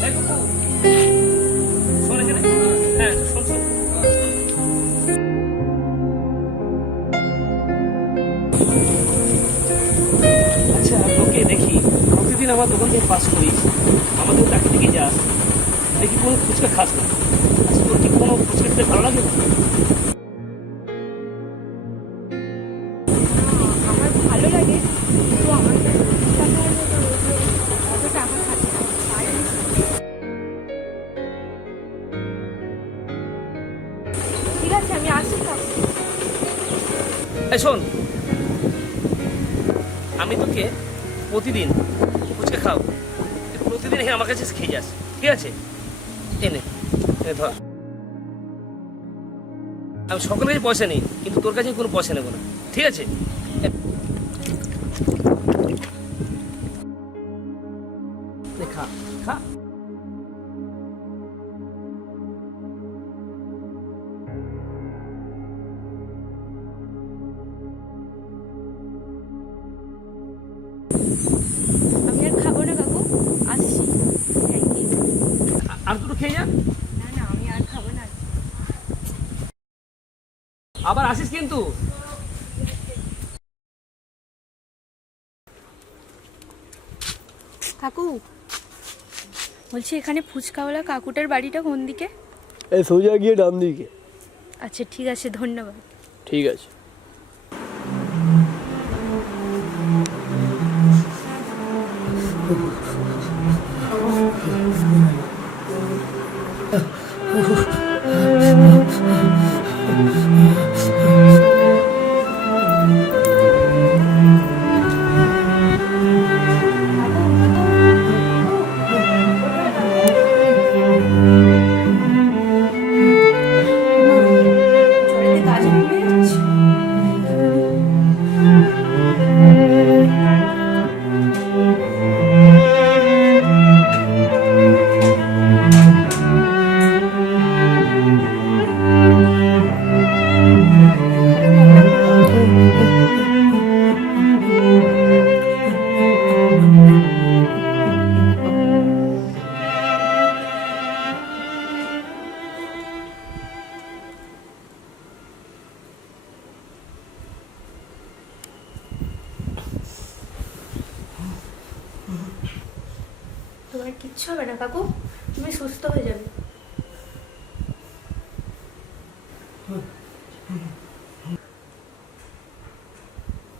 আচ্ছা তোকে দেখি প্রতিদিন আমার দোকান থেকে পাস করিস আমাদের চাকরি থেকে যাস দেখি কোনো ফুচকা খাস না আচ্ছা তোর কি কোনো ফুচকা খেতে ভালো লাগে আমার ভালো লাগে আমার শোন। আমি তোকে প্রতিদিন ফুচকা খাও। প্রতিদিন এখানে আমার কাছে খেয়ে যাস। ঠিক আছে? এনে এনে ধর। আমি সকলের পয়সা নেই, কিন্তু তোর কাছে কোনো পয়সা নেব না। ঠিক আছে? খা খা। আমি আর খাব না কাকু। আসছি। থ্যাংক ইউ আর দুটো খেয়ে যা। না না আমি আর খাব না। আবার আসিস কিন্তু। কাকু বলছি এখানে ফুচকাওয়ালা কাকুটার বাড়িটা কোন দিকে? এই সোজা গিয়ে ডান দিকে। আচ্ছা ঠিক আছে ধন্যবাদ। ঠিক আছে। কিচ্ছু হবে না কাকু তুমি সুস্থ হয়ে যাবে।